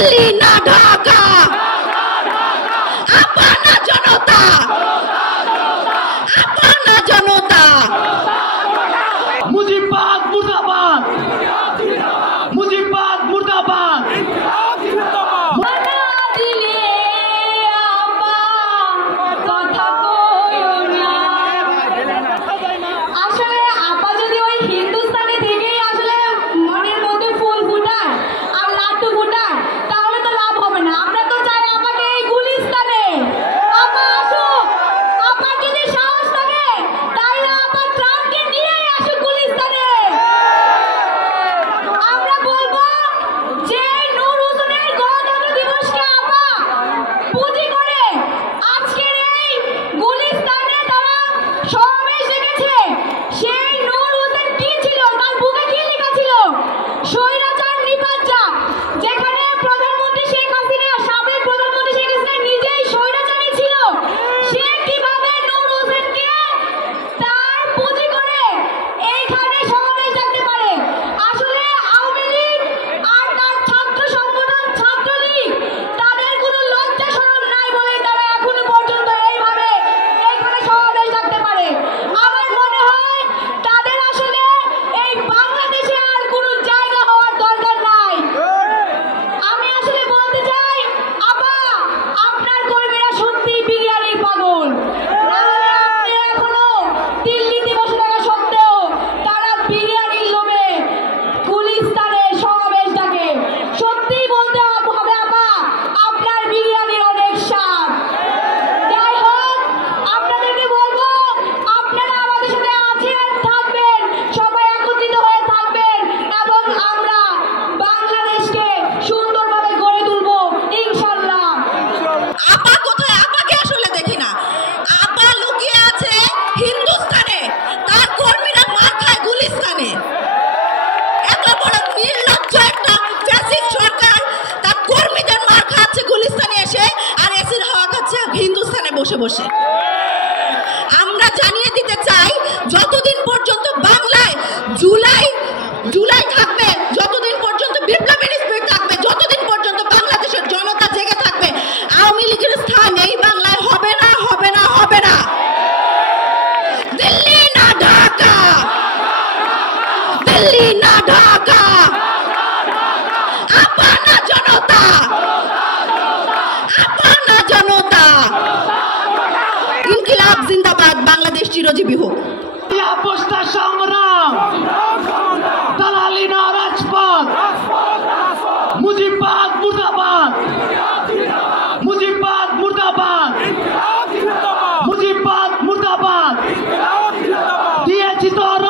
দিল্লি না ঢাকা, আপানা জনতা, আপানা জনতা। মুজিবাদ মুর্দাবাদ, মুজিবাদ মুর্দাবাদ। বসে বসে আমরা জানিয়ে দিতে চাই, যতদিন পর্যন্ত বাংলায় জুলাই থাকবে, যতদিন পর্যন্ত বিপ্লবের স্পিরিট থাকবে, যতদিন পর্যন্ত বাংলাদেশের জনতা জেগে থাকবে, আওয়ামী লীগের স্থান এই বাংলায় হবে না, হবে না, হবে না। দিল্লি না ঢাকা, দিল্লি না ঢাকা, আপানা জনতা, আপানা জনতা। ইনকিলাব জিন্দাবাদ, বাংলাদেশ চিরজীবী হোক। আপোষটা সংগ্রাম, দালালি না রাজপথ। মুজিবাদ মুর্দাবাদ, মুজিবাদ মুর্দাবাদ, মুজিবাদ মুর্দাবাদ। দিয়েছি তোর